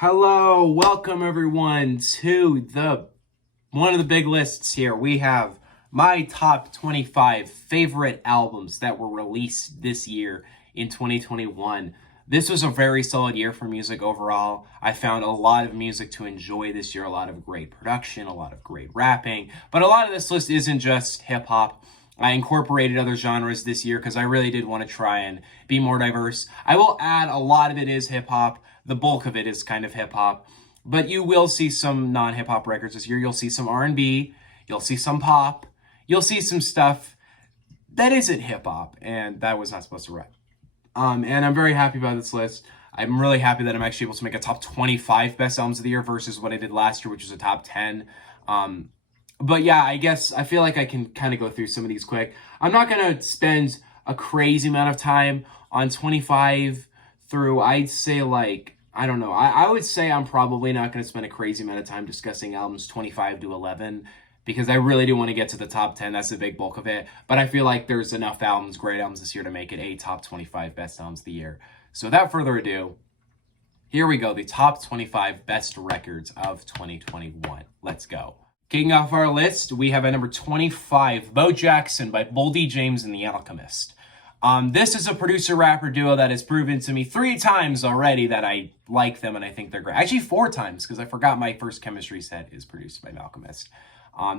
Hello, welcome everyone to one of the big lists here. We have my top 25 favorite albums that were released this year in 2021. This was a very solid year for music overall. I found a lot of music to enjoy this year, a lot of great production, a lot of great rapping, but a lot of this list isn't just hip hop. I incorporated other genres this year because I really did want to try and be more diverse. I will add a lot of it is hip hop. The bulk of it is kind of hip hop, but you will see some non-hip hop records this year. You'll see some R&B, you'll see some pop, you'll see some stuff that isn't hip hop, and that was not supposed to rap. And I'm very happy about this list. I'm really happy that I'm actually able to make a top 25 best albums of the year versus what I did last year, which was a top 10. But yeah, I guess I feel like I can kind of go through some of these quick. I'm not going to spend a crazy amount of time on 25 through, I'd say like, I don't know. I would say I'm probably not going to spend a crazy amount of time discussing albums 25 to 11 because I really do want to get to the top 10. That's the big bulk of it. But I feel like there's enough albums, great albums this year to make it a top 25 best albums of the year. So without further ado, here we go. The top 25 best records of 2021. Let's go. Kicking off our list, we have at number 25, Bo Jackson by Boldy James and The Alchemist. This is a producer-rapper duo that has proven to me 3 times already that I like them and I think they're great. Actually, 4 times, because I forgot my first chemistry set is produced by Alchemist.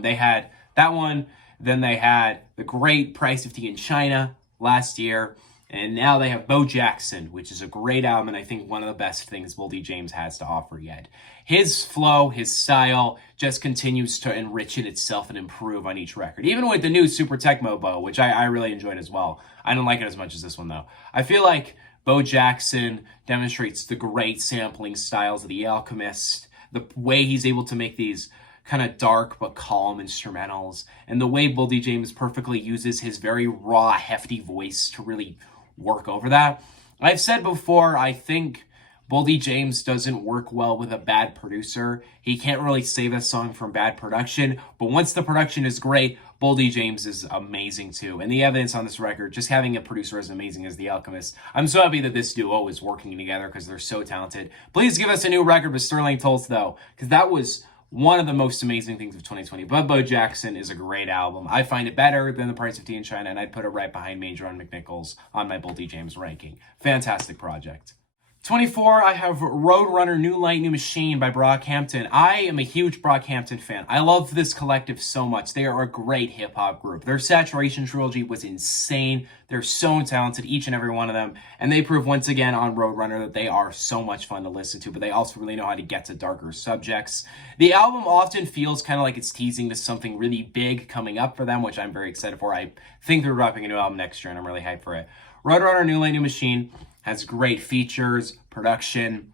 They had that one, then they had The Great Price of Tea in China last year, and now they have Bo Jackson, which is a great album and I think one of the best things Boldy James has to offer yet. His flow, his style just continues to enrich it itself and improve on each record. Even with the new Super Tecmo Bo, which I really enjoyed as well. I don't like it as much as this one though. I feel like Bo Jackson demonstrates the great sampling styles of The Alchemist, the way he's able to make these kind of dark but calm instrumentals, and the way Boldy James perfectly uses his very raw, hefty voice to really work over that. I've said before, I think Boldy James doesn't work well with a bad producer. He can't really save a song from bad production, but once the production is great, Boldy James is amazing too. And the evidence on this record, just having a producer as amazing as The Alchemist, I'm so happy that this duo is working together because they're so talented. Please give us a new record with Sterling Tulse though, because that was one of the most amazing things of 2020. But Bo Jackson is a great album. I find it better than The Price of Tea in China, and I'd put it right behind Major on McNichols on my Boldy James ranking. Fantastic project. 24, I have Roadrunner New Light, New Machine by Brockhampton. I am a huge Brockhampton fan. I love this collective so much. They are a great hip-hop group. Their Saturation trilogy was insane. They're so talented, each and every one of them. And they prove once again on Roadrunner that they are so much fun to listen to, but they also really know how to get to darker subjects. The album often feels kind of like it's teasing to something really big coming up for them, which I'm very excited for. I think they're dropping a new album next year, and I'm really hyped for it. Roadrunner New Light, New Machine has great features, production,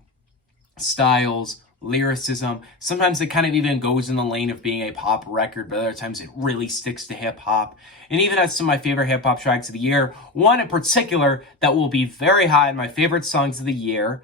styles, lyricism. Sometimes it kind of even goes in the lane of being a pop record, but other times it really sticks to hip-hop. And even has some of my favorite hip-hop tracks of the year. One in particular that will be very high in my favorite songs of the year.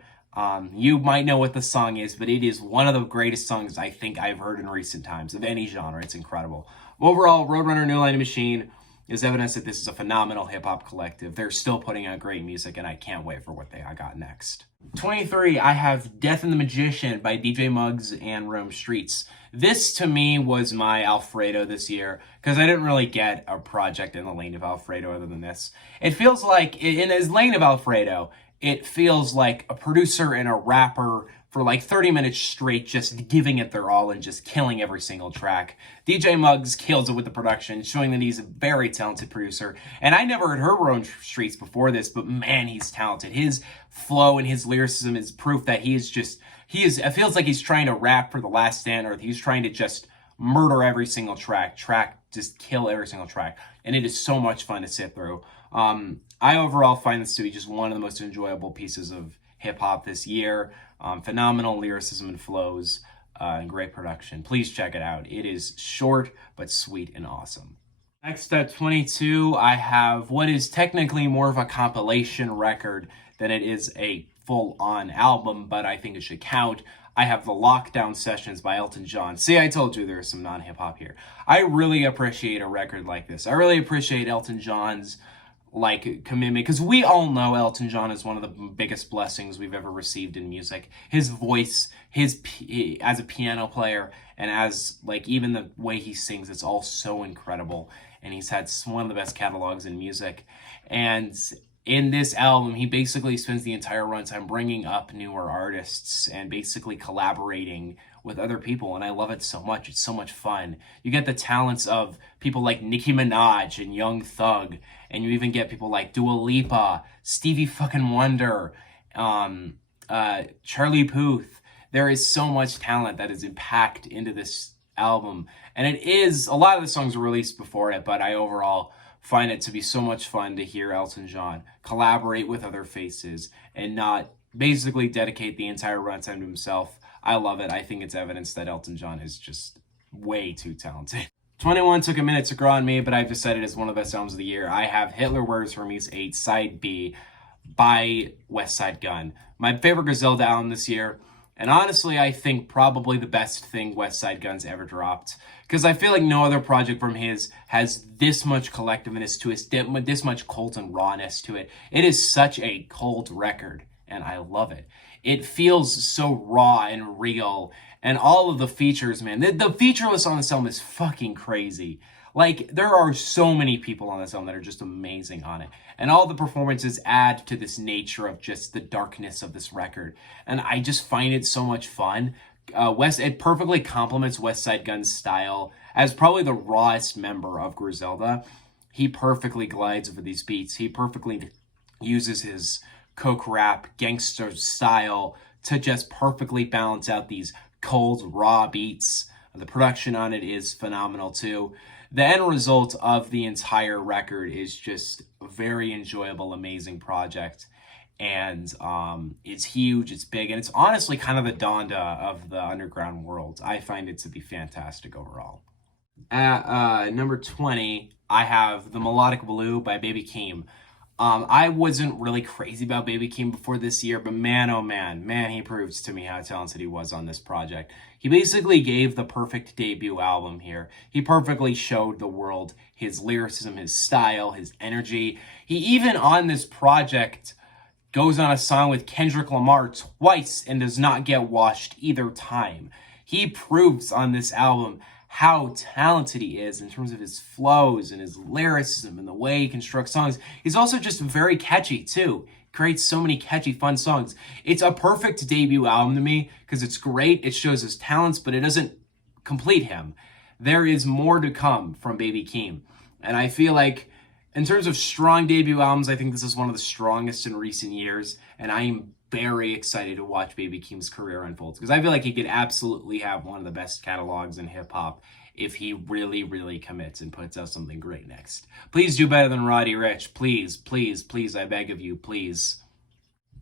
You might know what the song is, but it is one of the greatest songs I think I've heard in recent times of any genre. It's incredible. Overall, Roadrunner New Line of Machine is evidence that this is a phenomenal hip-hop collective. They're still putting out great music, and I can't wait for what I got next. 23, I have Death and the Magician by DJ Muggs and Rome Streets. This, to me, was my Alfredo this year, because I didn't really get a project in the lane of Alfredo other than this. It feels like, in his lane of Alfredo, it feels like a producer and a rapper for like 30 minutes straight, just giving it their all and just killing every single track. DJ Muggs kills it with the production, showing that he's a very talented producer. And I never had heard Rome Streets before this, but man, he's talented. His flow and his lyricism is proof that it feels like he's trying to rap for The Last Stand, or he's trying to just murder every single track, just kill every single track. And it is so much fun to sit through. I overall find this to be just one of the most enjoyable pieces of hip-hop this year. Phenomenal lyricism and flows, and great production. Please check it out. It is short, but sweet and awesome. Next at 22, I have what is technically more of a compilation record than it is a full-on album, but I think it should count. I have The Lockdown Sessions by Elton John. See, I told you there's some non-hip-hop here. I really appreciate a record like this. I really appreciate Elton John's like commitment, because we all know Elton John is one of the biggest blessings we've ever received in music. His voice, as a piano player, and as like even the way he sings, it's all so incredible. And he's had one of the best catalogs in music. And in this album, he basically spends the entire runtime bringing up newer artists and basically collaborating with other people, and I love it so much. It's so much fun. You get the talents of people like Nicki Minaj and Young Thug, and you even get people like Dua Lipa, Stevie fucking Wonder, Charlie Puth. There is so much talent that is packed into this album, and a lot of the songs were released before it, but I overall find it to be so much fun to hear Elton John collaborate with other faces and not basically dedicate the entire runtime to himself. I love it. I think it's evidence that Elton John is just way too talented. 21 took a minute to grow on me, but I've decided it's one of the best albums of the year. I have Hitler Wears Hermes 8 Side B by West Side Gun. My favorite Griselda album this year, and honestly, I think probably the best thing West Side Gun's ever dropped. Because I feel like no other project from his has this much collectiveness to it, this much cult and rawness to it. It is such a cold record, and I love it. It feels so raw and real, and all of the features, man. The feature list on this album is fucking crazy. Like, there are so many people on this album that are just amazing on it. And all the performances add to this nature of just the darkness of this record. And I just find it so much fun. It perfectly complements West Side Gun's style. As probably the rawest member of Griselda, he perfectly glides over these beats. He perfectly uses his coke rap gangster style to just perfectly balance out these cold raw beats. The production on it is phenomenal too. The end result of the entire record is just a very enjoyable, amazing project. And it's huge, it's big, and it's honestly kind of the Donda of the underground world. I find it to be fantastic overall. At number 20, I have the Melodic Blue by Baby Keem. I wasn't really crazy about Baby Keem before this year, but man, oh man, he proved to me how talented he was on this project. He basically gave the perfect debut album here. He perfectly showed the world his lyricism, his style, his energy. He even on this project goes on a song with Kendrick Lamar twice and does not get washed either time. He proves on this album how talented he is in terms of his flows and his lyricism and the way he constructs songs. He's also just very catchy too. Creates so many catchy, fun songs. It's a perfect debut album to me because it's great. It shows his talents, but it doesn't complete him. There is more to come from Baby Keem. And I feel like in terms of strong debut albums, I think this is one of the strongest in recent years. And I am very excited to watch Baby Keem's career unfold because I feel like he could absolutely have one of the best catalogs in hip-hop if he really, really commits and puts out something great next. Please do better than Roddy Ricch. Please, please, please, I beg of you, please.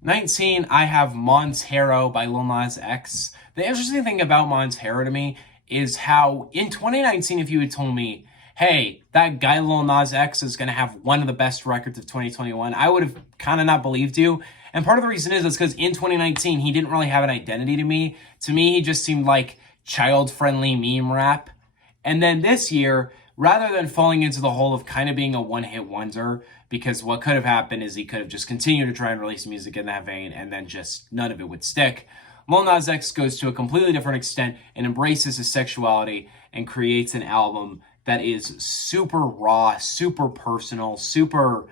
19, I have Montero by Lil Nas X. The interesting thing about Montero to me is how in 2019, if you had told me, hey, that guy Lil Nas X is going to have one of the best records of 2021, I would have kind of not believed you. And part of the reason is because in 2019, he didn't really have an identity to me. To me, he just seemed like child-friendly meme rap. And then this year, rather than falling into the hole of kind of being a one-hit wonder, because what could have happened is he could have just continued to try and release music in that vein, and then just none of it would stick. Lil Nas X goes to a completely different extent and embraces his sexuality and creates an album that is super raw, super personal, super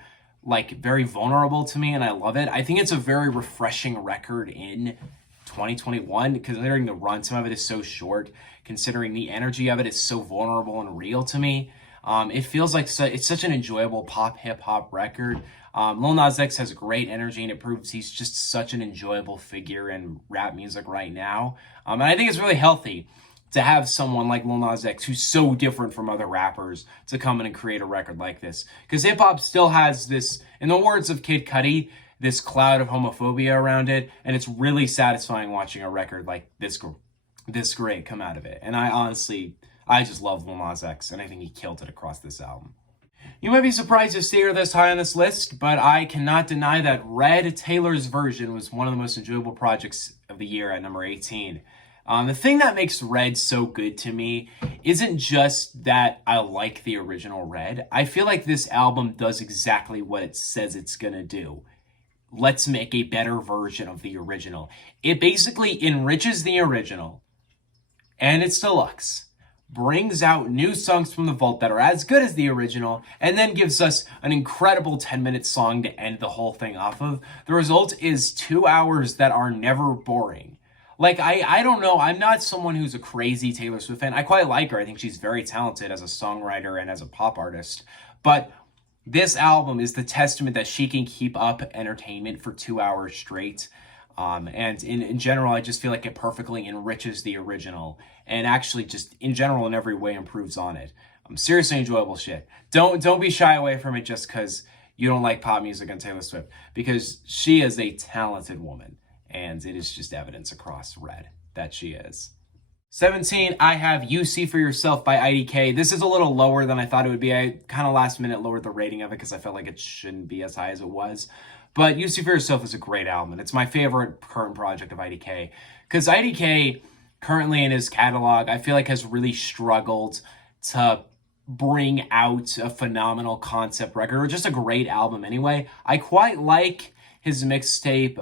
very vulnerable to me, and I love it. I think it's a very refreshing record in 2021, considering the runtime of it is so short, considering the energy of it is so vulnerable and real to me. It feels like it's such an enjoyable pop hip-hop record. Lil Nas X has great energy, and it proves he's just such an enjoyable figure in rap music right now. And I think it's really healthy to have someone like Lil Nas X, who's so different from other rappers, to come in and create a record like this. Because hip-hop still has this, in the words of Kid Cudi, this cloud of homophobia around it, and it's really satisfying watching a record like this great come out of it. And I just love Lil Nas X, and I think he killed it across this album. You might be surprised to see her this high on this list, but I cannot deny that Red Taylor's Version was one of the most enjoyable projects of the year at number 18. The thing that makes Red so good to me isn't just that I like the original Red. I feel like this album does exactly what it says it's gonna do. Let's make a better version of the original. It basically enriches the original, and it's deluxe, brings out new songs from the vault that are as good as the original, and then gives us an incredible 10-minute song to end the whole thing off of. The result is 2 hours that are never boring. Like, I don't know, I'm not someone who's a crazy Taylor Swift fan. I quite like her. I think she's very talented as a songwriter and as a pop artist. But this album is the testament that she can keep up entertainment for 2 hours straight. And in general, I just feel like it perfectly enriches the original and actually just in general in every way improves on it. Seriously enjoyable shit. Don't be shy away from it just because you don't like pop music and Taylor Swift, because she is a talented woman and it is just evidence across Red that she is. 17, I have You See For Yourself by IDK. This is a little lower than I thought it would be. I kind of last minute lowered the rating of it because I felt like it shouldn't be as high as it was. But You See For Yourself is a great album, and it's my favorite current project of IDK. Because IDK, currently in his catalog, I feel like has really struggled to bring out a phenomenal concept record, or just a great album anyway. I quite like his mixtape,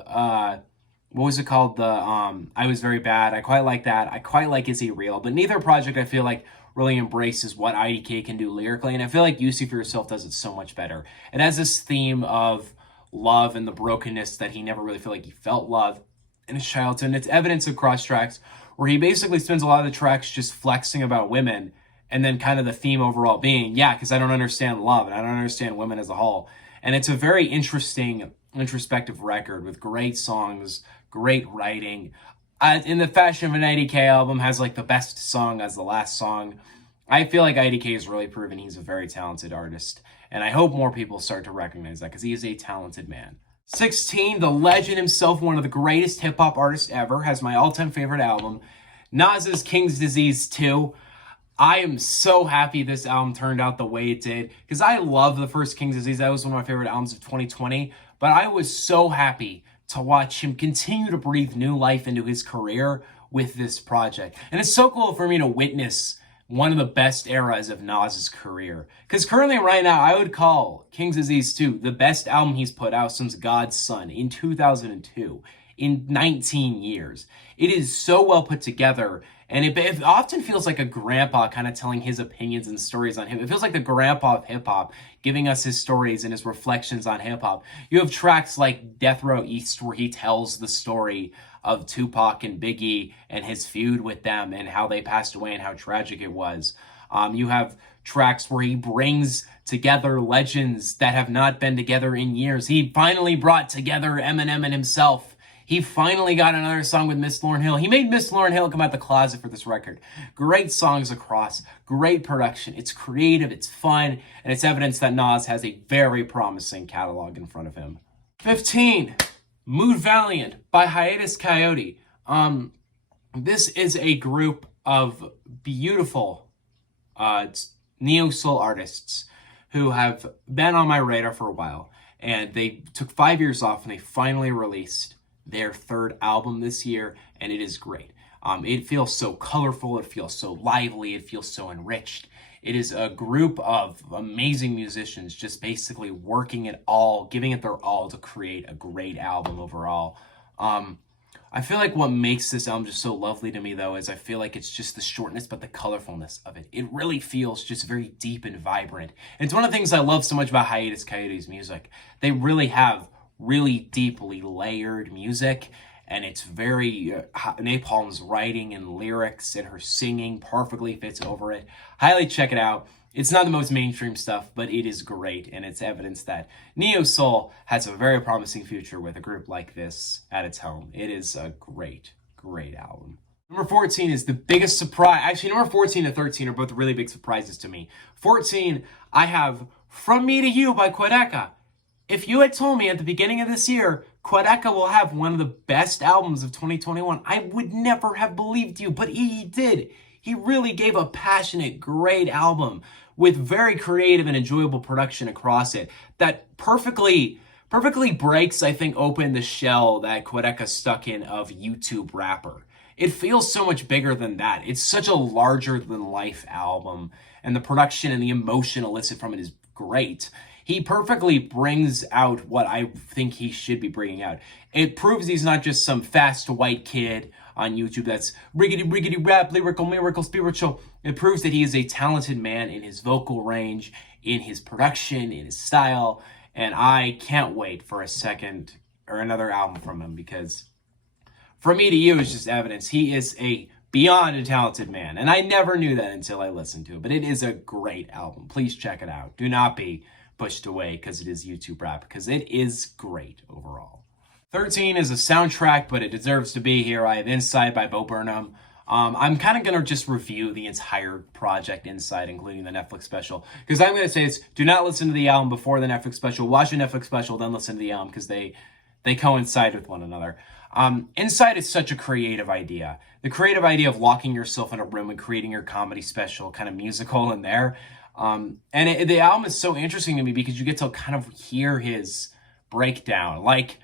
what was it called? I Was Very Bad. I quite like that. I quite like Is He Real? But neither project I feel like really embraces what IDK can do lyrically, and I feel like You See For Yourself does it so much better. It has this theme of love and the brokenness that he never really felt like he felt love in his childhood. And it's evidence across tracks where he basically spends a lot of the tracks just flexing about women, and then kind of the theme overall being, yeah, because I don't understand love and I don't understand women as a whole. And it's a very interesting, introspective record with great songs, great writing. In the fashion of an IDK album, has like the best song as the last song. I feel like IDK has really proven he's a very talented artist, and I hope more people start to recognize that because he is a talented man. 16, the legend himself, one of the greatest hip-hop artists ever, has my all-time favorite album, Nas's King's Disease 2. I am so happy this album turned out the way it did, because I love the first King's Disease. That was one of my favorite albums of 2020, but I was so happy to watch him continue to breathe new life into his career with this project. And it's so cool for me to witness one of the best eras of Nas's career. Because currently, right now, I would call King's Disease 2 the best album he's put out since God's Son in 2002, in 19 years. It is so well put together, and it often feels like a grandpa kind of telling his opinions and stories on him. It feels like the grandpa of hip-hop giving us his stories and his reflections on hip-hop. You have tracks like Death Row East where he tells the story of Tupac and Biggie and his feud with them and how they passed away and how tragic it was. You have tracks where he brings together legends that have not been together in years. He finally brought together Eminem and himself. He finally got another song with Miss Lauryn Hill. He made Miss Lauryn Hill come out the closet for this record. Great songs across, great production. It's creative, it's fun, and it's evidence that Nas has a very promising catalog in front of him. 15, Mood Valiant by Hiatus Kaiyote. This is a group of beautiful neo-soul artists who have been on my radar for a while, and they took 5 years off and they finally released their third album this year, and it is great. It feels so colorful, it feels so lively, it feels so enriched. It is a group of amazing musicians just basically working it all, giving it their all to create a great album overall. I feel like what makes this album just so lovely to me, though, is I feel like it's just the shortness, but the colorfulness of it. It really feels just very deep and vibrant. And it's one of the things I love so much about Hiatus Kaiyote's music. They really have really deeply layered music, and it's very Napalm's writing and lyrics and her singing perfectly fits over it. Highly check it out. It's not the most mainstream stuff, but it is great, and it's evidence that neo soul has a very promising future with a group like this at its home. It is a great album. Number 14 is the biggest surprise. Actually, number 14 and 13 are both really big surprises to me. 14, I have From Me to You by Quedeca. If you had told me at the beginning of this year, Quedeca will have one of the best albums of 2021, I would never have believed you, but he did. He really gave a passionate, great album with very creative and enjoyable production across it that perfectly breaks, I think, open the shell that Quedeca stuck in of YouTube rapper. it feels so much bigger than that. It's such a larger than life album, and the production and the emotion elicited from it is great. He perfectly brings out what I think he should be bringing out. It proves he's not just some fast white kid on YouTube that's riggedy rap, lyrical, miracle, spiritual. It proves that he is a talented man in his vocal range, in his production, in his style, and I can't wait for a second or another album from him, because From Me to You is just evidence he is a beyond a talented man, and I never knew that until I listened to it, but it is a great album. Please check it out. Do not be pushed away because it is YouTube rap, because it is great overall. 13 is a soundtrack, but it deserves to be here. I have Inside by Bo Burnham. I'm kind of going to just review the entire project Inside, including the Netflix special, because I'm going to say it's, do not listen to the album before the Netflix special. Watch the Netflix special, then listen to the album, because they coincide with one another. Inside is such a creative idea. The creative idea of locking yourself in a room and creating your comedy special, kind of musical in there. The album is so interesting to me because you get to kind of hear his breakdown. Like,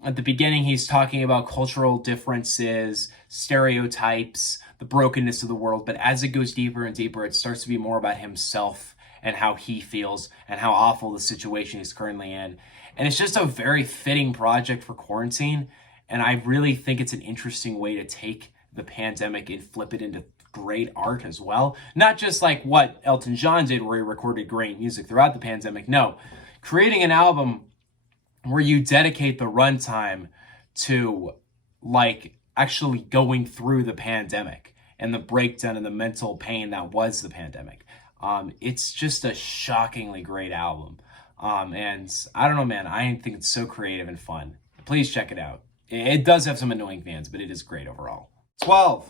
at the beginning, he's talking about cultural differences, stereotypes, the brokenness of the world. But as it goes deeper and deeper, it starts to be more about himself and how he feels and how awful the situation he's currently in. And it's just a very fitting project for quarantine. And I really think it's an interesting way to take the pandemic and flip it into great art as well. Not just like what Elton John did, where he recorded great music throughout the pandemic. No, creating an album where you dedicate the runtime to like actually going through the pandemic and the breakdown and the mental pain that was the pandemic. It's just a shockingly great album. And I don't know, man, I think it's so creative and fun. Please check it out. It does have some annoying fans, but it is great overall. 12,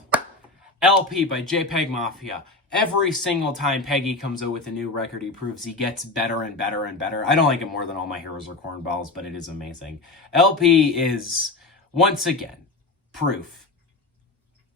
LP by JPEG Mafia. Every single time Peggy comes out with a new record, he proves he gets better and better and better. I don't like it more than All My Heroes Are Cornballs, but it is amazing. LP is, once again, proof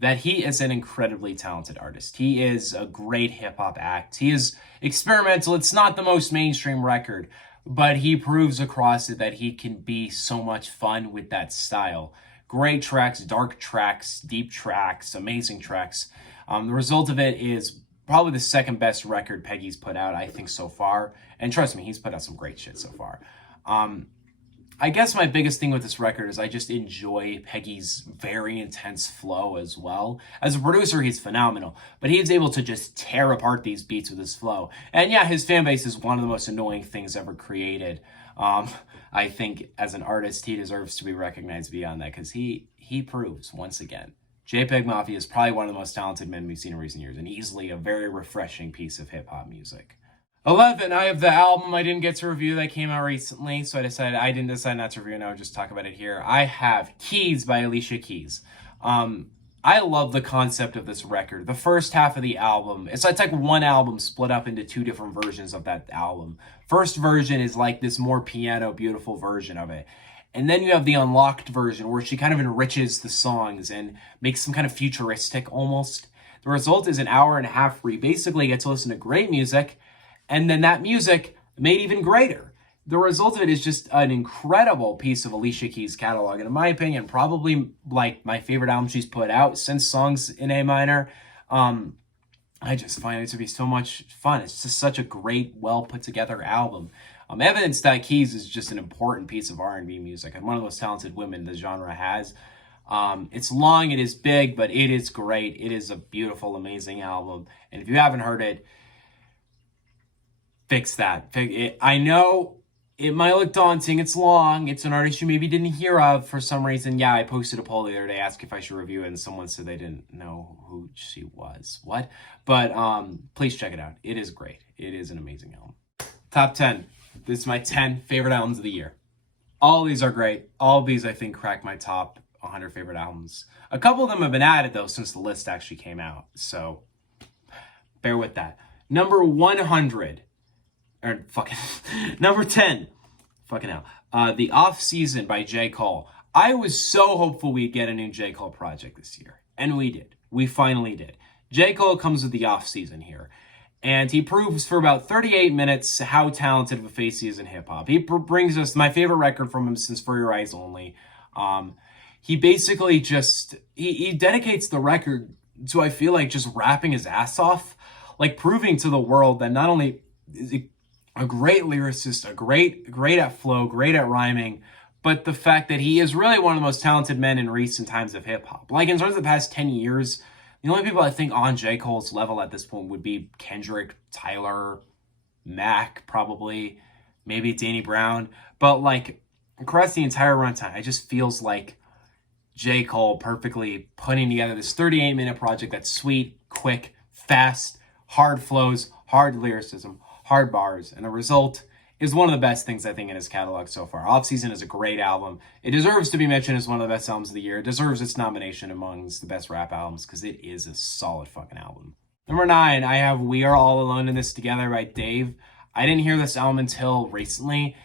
that he is an incredibly talented artist. He is a great hip-hop act. He is experimental. It's not the most mainstream record, but he proves across it that he can be so much fun with that style. Great tracks, dark tracks, deep tracks, amazing tracks. The result of it is probably the second best record Peggy's put out, I think, so far. And trust me, he's put out some great shit so far. I guess my biggest thing with this record is I just enjoy Peggy's very intense flow as well. As a producer, he's phenomenal, but he's able to just tear apart these beats with his flow. And yeah, his fan base is one of the most annoying things ever created. I think as an artist, he deserves to be recognized beyond that, because he proves, once again, JPEG Mafia is probably one of the most talented men we've seen in recent years, and easily a very refreshing piece of hip-hop music. 11, I have the album I didn't get to review that came out recently, so I didn't decide not to review it, and I would just talk about it here. I have Keys by Alicia Keys. I love the concept of this record. The first half of the album, it's like one album split up into two different versions of that album. First version is like this more piano, beautiful version of it. And then you have the unlocked version where she kind of enriches the songs and makes them kind of futuristic almost. The result is an hour and a half where you basically get to listen to great music, and then that music made even greater. The result of it is just an incredible piece of Alicia Keys' catalog, and in my opinion, probably like my favorite album she's put out since Songs in A Minor. I just find it to be so much fun. It's just such a great, well put together album. Evidence that Keys is just an important piece of R&B music and one of the most talented women the genre has. It's long, it is big, but it is great. It is a beautiful, amazing album. And if you haven't heard it, fix that. I know it might look daunting. It's long. It's an artist you maybe didn't hear of for some reason. Yeah, I posted a poll the other day, asked if I should review it, and someone said they didn't know who she was. What? But please check it out. It is great. It is an amazing album. Top 10. This is my 10 favorite albums of the year. All of these are great. All of these, I think, crack my top 100 favorite albums. A couple of them have been added, though, since the list actually came out. So, bear with that. Number 100. Number 10. Fucking hell. The Off Season by J. Cole. I was so hopeful we'd get a new J. Cole project this year. And we did. We finally did. J. Cole comes with the Off Season here. And he proves for about 38 minutes how talented of a face he is in hip-hop. He brings us my favorite record from him since For Your Eyes Only. he basically just he dedicates the record to, I feel like, just rapping his ass off, like proving to the world that not only is he a great lyricist, a great at flow, great at rhyming, but the fact that he is really one of the most talented men in recent times of hip hop. Like in terms of the past 10 years, the only people I think on J. Cole's level at this point would be Kendrick, Tyler, Mac, probably, maybe Danny Brown. But like across the entire runtime, it just feels like J. Cole perfectly putting together this 38-minute project that's sweet, quick, fast, hard flows, hard lyricism, hard bars, and the result is one of the best things I think in his catalog so far. Off Season is a great album. It deserves to be mentioned as one of the best albums of the year. It deserves its nomination amongst the best rap albums because it is a solid fucking album. Number 9, I have We Are All Alone in This Together by Dave. I didn't hear this album until recently,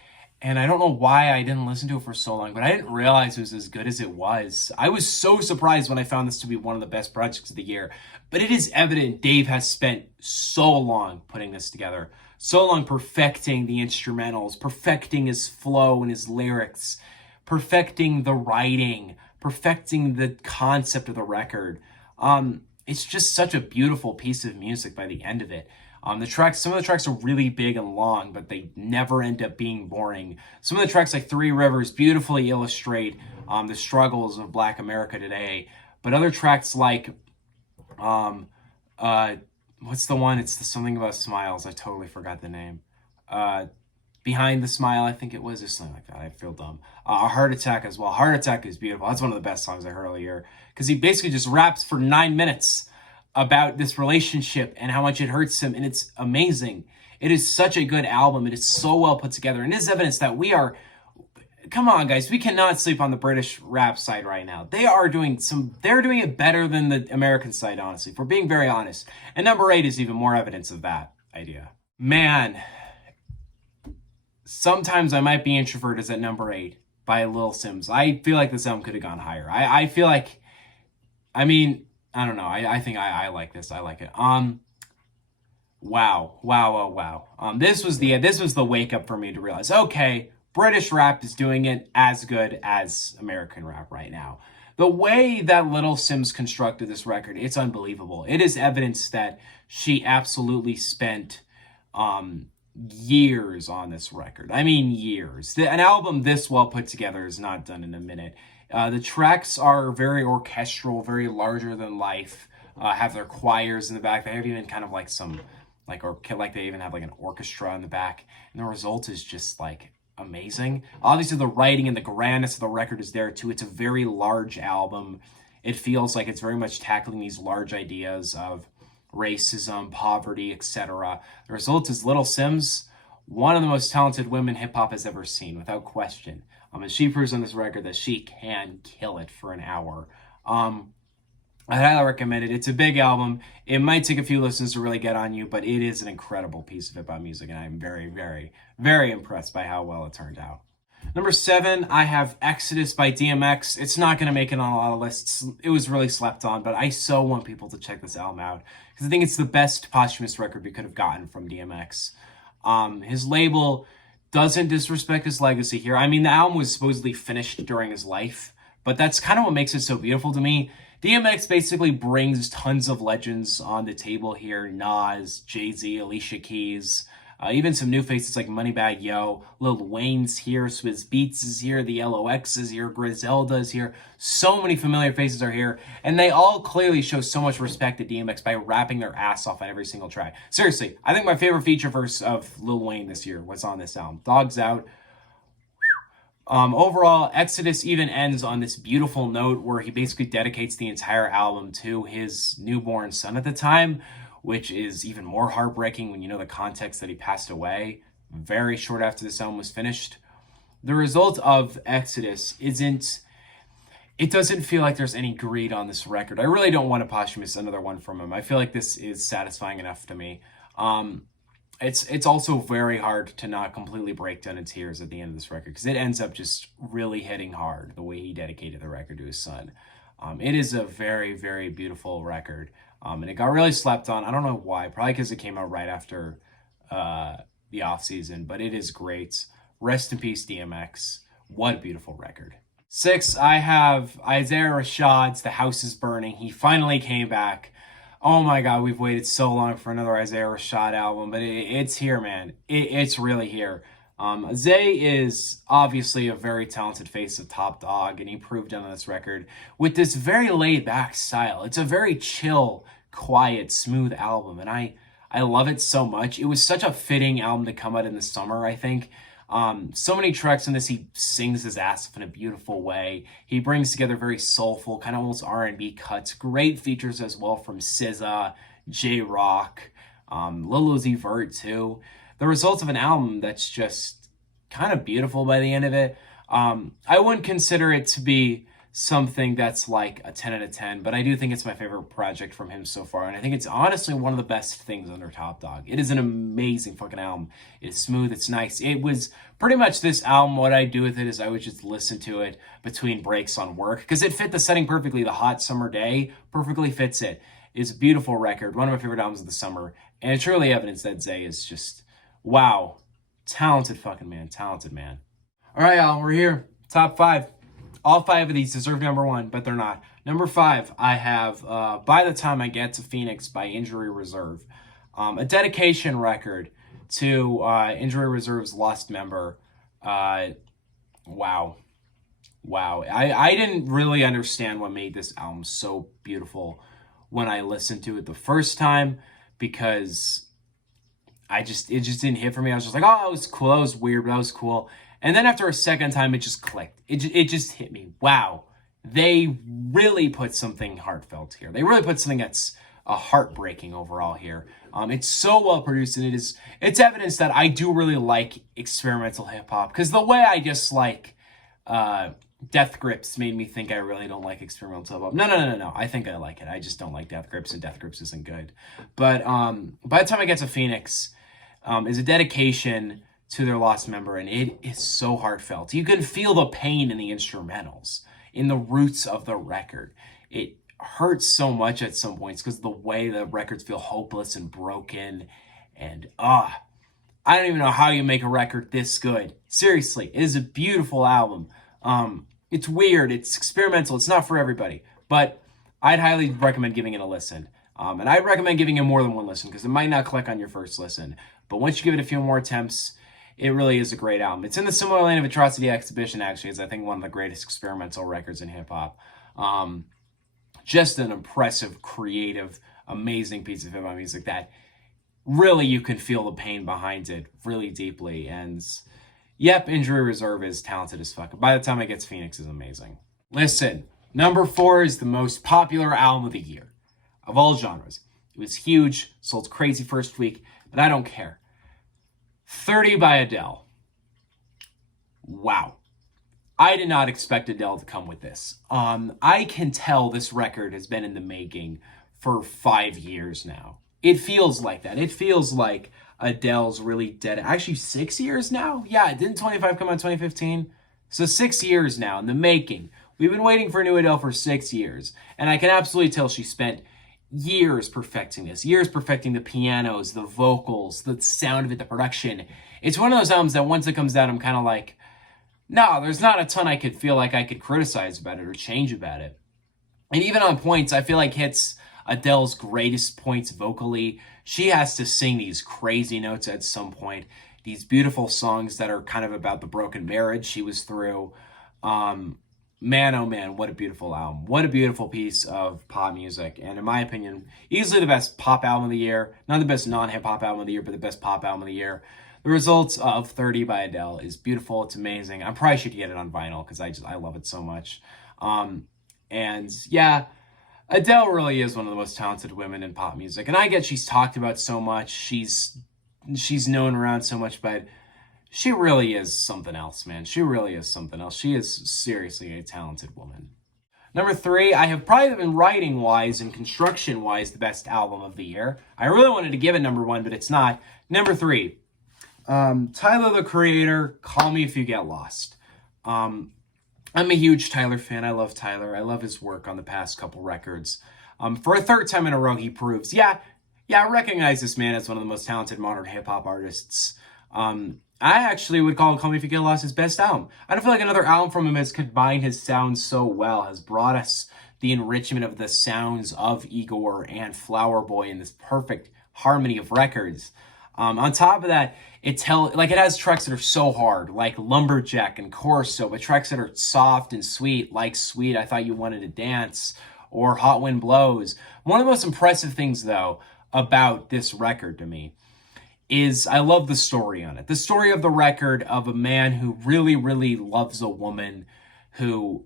and I don't know why I didn't listen to it for so long, but I didn't realize it was as good as it was. I was so surprised when I found this to be one of the best projects of the year, but it is evident Dave has spent so long putting this together, so long perfecting the instrumentals, perfecting his flow and his lyrics, perfecting the writing, perfecting the concept of the record. It's just such a beautiful piece of music by the end of it. Some of the tracks are really big and long, but they never end up being boring. Some of the tracks, like Three Rivers, beautifully illustrate the struggles of Black America today. But other tracks like what's the one? It's the something about smiles. I totally forgot the name. Behind the Smile, I think it was, or something like that. I feel dumb. A Heart Attack as well. Heart Attack is beautiful. That's one of the best songs I heard all year because he basically just raps for 9 minutes about this relationship and how much it hurts him, and it's amazing. It is such a good album. It is so well put together, and it is evidence that come on, guys, we cannot sleep on the British rap side right now. They're doing it better than the American side, honestly, if we're being very honest. And number 8 is even more evidence of that idea. Man, Sometimes I Might Be Introverted is at number 8 by Lil Simps. I feel like this album could have gone higher. I feel like, I don't know. I think I like this. I like it. Wow. This was the wake up for me to realize, okay, British rap is doing it as good as American rap right now. The way that Little Simps constructed this record, it's unbelievable. It is evidence that she absolutely spent years on this record. I mean, years. An album this well put together is not done in a minute. The tracks are very orchestral, very larger than life. Have their choirs in the back. They have even kind of like some, like they even have like an orchestra in the back. And the result is just like amazing. Obviously, the writing and the grandness of the record is there too. It's a very large album. It feels like it's very much tackling these large ideas of racism, poverty, etc. The result is Little Simps, one of the most talented women hip hop has ever seen, without question. And she proves on this record that she can kill it for an hour. I highly recommend it. It's a big album. It might take a few listens to really get on you, but it is an incredible piece of hip hop music, and I'm very, very, very impressed by how well it turned out. Number 7, I have Exodus by DMX. It's not going to make it on a lot of lists. It was really slept on, but I so want people to check this album out because I think it's the best posthumous record we could have gotten from DMX. His label doesn't disrespect his legacy here. I mean, the album was supposedly finished during his life, but that's kind of what makes it so beautiful to me. DMX basically brings tons of legends on the table here. Nas, Jay-Z, Alicia Keys, even some new faces like Moneybagg Yo, Lil Wayne's here, Swizz Beatz is here, the LOX is here, Griselda is here. So many familiar faces are here, and they all clearly show so much respect to DMX by rapping their ass off on every single track. Seriously, I think my favorite feature verse of Lil Wayne this year was on this album. Dogs Out. Overall, Exodus even ends on this beautiful note where he basically dedicates the entire album to his newborn son at the time, which is even more heartbreaking when you know the context that he passed away very short after this album was finished. The result of Exodus it doesn't feel like there's any greed on this record. I really don't want to posthumous another one from him. I feel like this is satisfying enough to me. It's also very hard to not completely break down in tears at the end of this record because it ends up just really hitting hard the way he dedicated the record to his son. It is a very, very beautiful record. And it got really slept on. I don't know why. Probably because it came out right after the off season, but it is great. Rest in peace, DMX. What a beautiful record. 6, I have Isaiah Rashad's The House is Burning. He finally came back. Oh my God, we've waited so long for another Isaiah Rashad album, but it's here, man. It's really here. Zay is obviously a very talented face of Top Dog, and he proved it on this record with this very laid back style. It's a very chill, quiet, smooth album, and I love it so much. It was such a fitting album to come out in the summer, I think. So many tracks in this, he sings his ass off in a beautiful way. He brings together very soulful, kind of almost R&B cuts. Great features as well from SZA, J-Rock, Lil Uzi Vert too. The results of an album that's just kind of beautiful by the end of it. I wouldn't consider it to be something that's like a 10 out of 10, but I do think it's my favorite project from him so far, and I think it's honestly one of the best things under Top Dog. It is an amazing fucking album. It's smooth, it's nice. It was pretty much this album, what I do with it is I would just listen to it between breaks on work, because it fit the setting perfectly. The hot summer day perfectly fits it. It's a beautiful record, one of my favorite albums of the summer, and it's really evidence that Zay is just, wow, talented fucking man, talented man. All right, Alan, we're here. Top 5. All 5 of these deserve number 1, but they're not. Number 5, I have By the Time I Get to Phoenix by Injury Reserve. A dedication record to Injury Reserve's lost member. Wow. I didn't really understand what made this album so beautiful when I listened to it the first time, because it just didn't hit for me. I was just like, oh, that was cool. That was weird, but that was cool. And then after a second time, it just clicked. It just hit me. Wow. They really put something heartfelt here. They really put something that's heartbreaking overall here. It's so well produced, and it's evidence that I do really like experimental hip hop, because the way I dislike Death Grips made me think I really don't like experimental hip hop. No. I think I like it. I just don't like Death Grips, and Death Grips isn't good. But By the Time I Get to Phoenix is a dedication to their lost member, and it is so heartfelt. You can feel the pain in the instrumentals, in the roots of the record. It hurts so much at some points because the way the records feel hopeless and broken, and I don't even know how you make a record this good. Seriously, it is a beautiful album. It's weird, it's experimental, it's not for everybody, but I'd highly recommend giving it a listen. And I'd recommend giving it more than one listen, because it might not click on your first listen, but once you give it a few more attempts, it really is a great album. It's in the similar lane of Atrocity Exhibition, actually. It's, I think, one of the greatest experimental records in hip-hop. Just an impressive, creative, amazing piece of hip-hop music that really you can feel the pain behind it really deeply. And, yep, Injury Reserve is talented as fuck. By the Time I Get to Phoenix is amazing. Listen, number 4 is the most popular album of the year, of all genres. It was huge, sold crazy first week, but I don't care. 30 by Adele. Wow. I did not expect Adele to come with this. I can tell this record has been in the making for 5 years now. It feels like that. It feels like Adele's really dead. Actually, 6 years now? Yeah, didn't 25 come out in 2015? So 6 years now in the making. We've been waiting for a new Adele for 6 years. And I can absolutely tell she spent years perfecting this, years perfecting the pianos, the vocals, the sound of it, the production. It's one of those albums that once it comes out, I'm kind of like, no, there's not a ton I could feel like I could criticize about it or change about it. And even on points, I feel like hits Adele's greatest points vocally. She has to sing these crazy notes at some point, these beautiful songs that are kind of about the broken marriage she was through. Man, oh man, what a beautiful album. What a beautiful piece of pop music. And in my opinion, easily the best pop album of the year. Not the best non-hip-hop album of the year, but the best pop album of the year. The results of 30 by Adele is beautiful. It's amazing. I probably should get it on vinyl because I love it so much. And yeah, Adele really is one of the most talented women in pop music. And I get she's talked about so much. She's known around so much, but she really is something else, man. She really is something else. She is seriously a talented woman. Number 3, I have probably been writing-wise and construction-wise the best album of the year. I really wanted to give it number 1, but it's not. Number 3, Tyler, the Creator, Call Me If You Get Lost. I'm a huge Tyler fan. I love Tyler. I love his work on the past couple records. For a third time in a row, he proves, I recognize this man as one of the most talented modern hip-hop artists. I actually would call Me If You Get Lost his best album. I don't feel like another album from him has combined his sounds so well, has brought us the enrichment of the sounds of Igor and Flower Boy in this perfect harmony of records. On top of that, it has tracks that are so hard, like Lumberjack and Corso, but tracks that are soft and sweet, like Sweet, I Thought You Wanted to Dance, or Hot Wind Blows. One of the most impressive things, though, about this record to me is I love the story on it. The story of the record of a man who really, really loves a woman who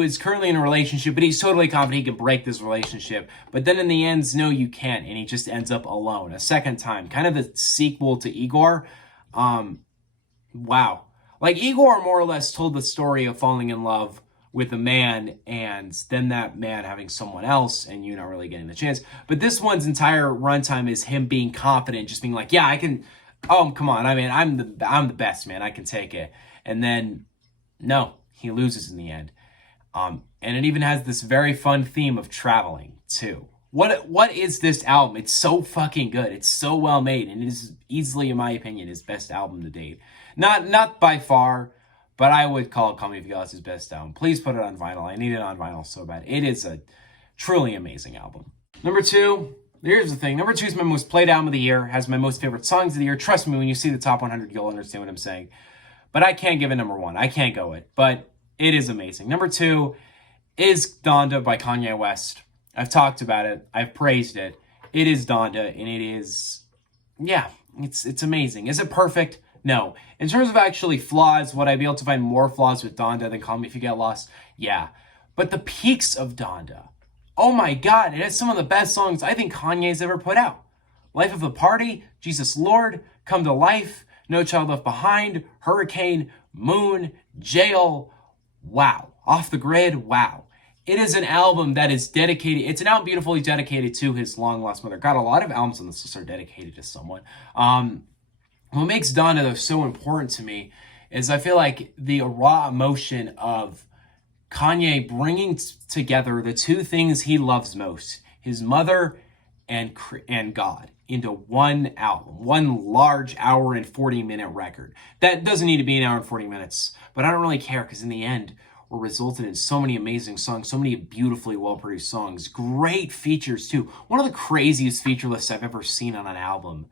is currently in a relationship, but he's totally confident he can break this relationship. But then in the end, no, you can't. And he just ends up alone a second time. Kind of the sequel to Igor. Wow. Like Igor more or less told the story of falling in love with a man and then that man having someone else and you not really getting the chance. But this one's entire runtime is him being confident, just being like, yeah, I can. Oh, come on. I mean, I'm the best, man. I can take it. And then, no, he loses in the end. And it even has this very fun theme of traveling too. What is this album? It's so fucking good. It's so well made, and it is easily, in my opinion, his best album to date. Not by far, but I would call Me If You Get Lost his best album. Please put it on vinyl. I need it on vinyl so bad. It is a truly amazing album. Number 2. Here's the thing. Number 2 is my most played album of the year. Has my most favorite songs of the year. Trust me, when you see the top 100, you'll understand what I'm saying. But I can't give it number 1. I can't go it. But it is amazing. Number 2 is Donda by Kanye West. I've talked about it. I've praised it. It is Donda, and it is, yeah, it's amazing. Is it perfect? No. In terms of actually flaws, would I be able to find more flaws with Donda than Call Me If You Get Lost? Yeah. But the peaks of Donda, oh my God, it has some of the best songs I think Kanye's ever put out. Life of the Party, Jesus Lord, Come to Life, No Child Left Behind, Hurricane, Moon, Jail. Wow. Off the Grid. Wow. It is an album that is dedicated. It's an album beautifully dedicated to his long-lost mother. God, a lot of albums on this list are dedicated to someone. What makes Donda, though, so important to me is I feel like the raw emotion of Kanye bringing together the two things he loves most, his mother and God, into one album, one large hour and 40-minute record. That doesn't need to be an hour and 40 minutes, but I don't really care because in the end, were resulted in so many amazing songs, so many beautifully well-produced songs, great features too. One of the craziest feature lists I've ever seen on an album.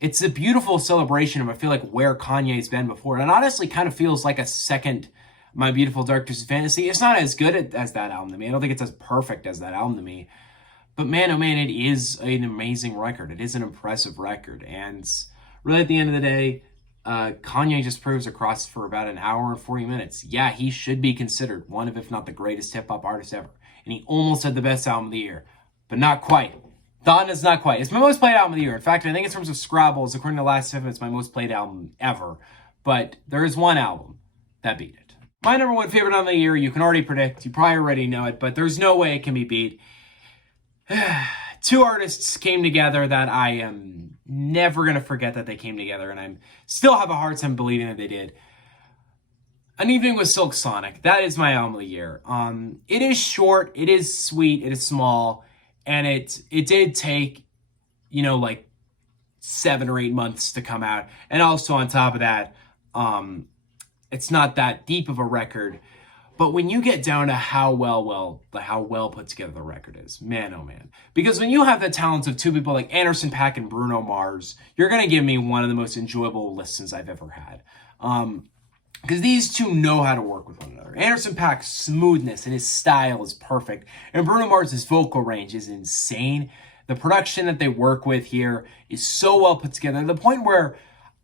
It's a beautiful celebration of, I feel like, where Kanye's been before. And it honestly kind of feels like a second My Beautiful Dark Twisted Fantasy. It's not as good as that album to me. I don't think it's as perfect as that album to me. But man, oh man, it is an amazing record. It is an impressive record. And really at the end of the day, Kanye just proves across for about an hour and 40 minutes. Yeah, he should be considered one of, if not the greatest hip-hop artist ever. And he almost had the best album of the year, but not quite. Donda's not quite. It's my most played album of the year. In fact, I think in terms of Scrabbles, according to Last 7, it's my most played album ever. But there is one album that beat it. My number 1 favorite album of the year, you can already predict. You probably already know it, but there's no way it can be beat. 2 artists came together that I am never going to forget that they came together, and I still have a hard time believing that they did. An Evening with Silk Sonic. That is my album of the year. It is short, it is sweet, it is small, and it did take, like 7 or 8 months to come out. And also on top of that, it's not that deep of a record. But when you get down to how well put together the record is, man, oh man. Because when you have the talents of 2 people like Anderson .Paak and Bruno Mars, you're going to give me one of the most enjoyable listens I've ever had. Because these two know how to work with one another. Anderson .Paak's smoothness and his style is perfect. And Bruno Mars' vocal range is insane. The production that they work with here is so well put together to the point where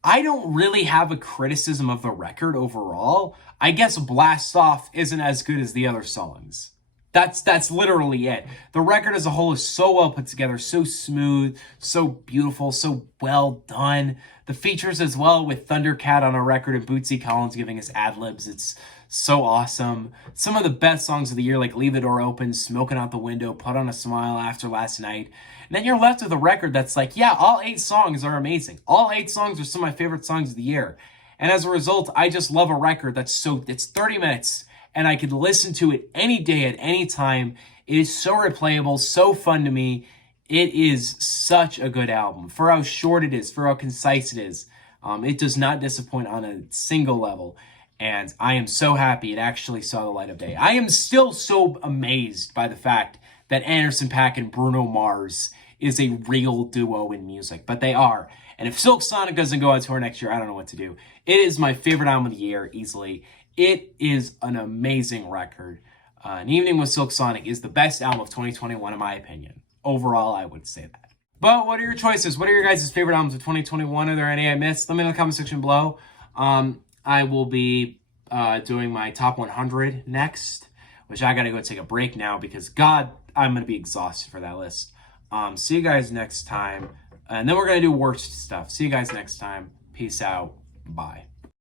I don't really have a criticism of the record overall. I guess Blast Off isn't as good as the other songs. That's literally it. The record as a whole is so well put together, so smooth, so beautiful, so well done. The features as well with Thundercat on a record and Bootsy Collins giving us ad-libs. It's so awesome. Some of the best songs of the year, like Leave the Door Open, Smoking Out the Window, Put on a Smile, After Last Night. And then you're left with a record that's like, yeah, all 8 songs are amazing. All 8 songs are some of my favorite songs of the year. And as a result, I just love a record it's 30 minutes, and I could listen to it any day at any time. It is so replayable, so fun to me. It is such a good album. For how short it is, for how concise it is. It does not disappoint on a single level. And I am so happy it actually saw the light of day. I am still so amazed by the fact that Anderson .Paak and Bruno Mars is a real duo in music, but they are. And if Silk Sonic doesn't go on tour next year, I don't know what to do. It is my favorite album of the year, easily. It is an amazing record. An Evening with Silk Sonic is the best album of 2021, in my opinion. Overall, I would say that. But what are your choices? What are your guys' favorite albums of 2021? Are there any I missed? Let me know in the comment section below. I will be doing my top 100 next, which I gotta go take a break now because, God, I'm gonna be exhausted for that list. See you guys next time. And then we're gonna do worst stuff. See you guys next time. Peace out. Bye.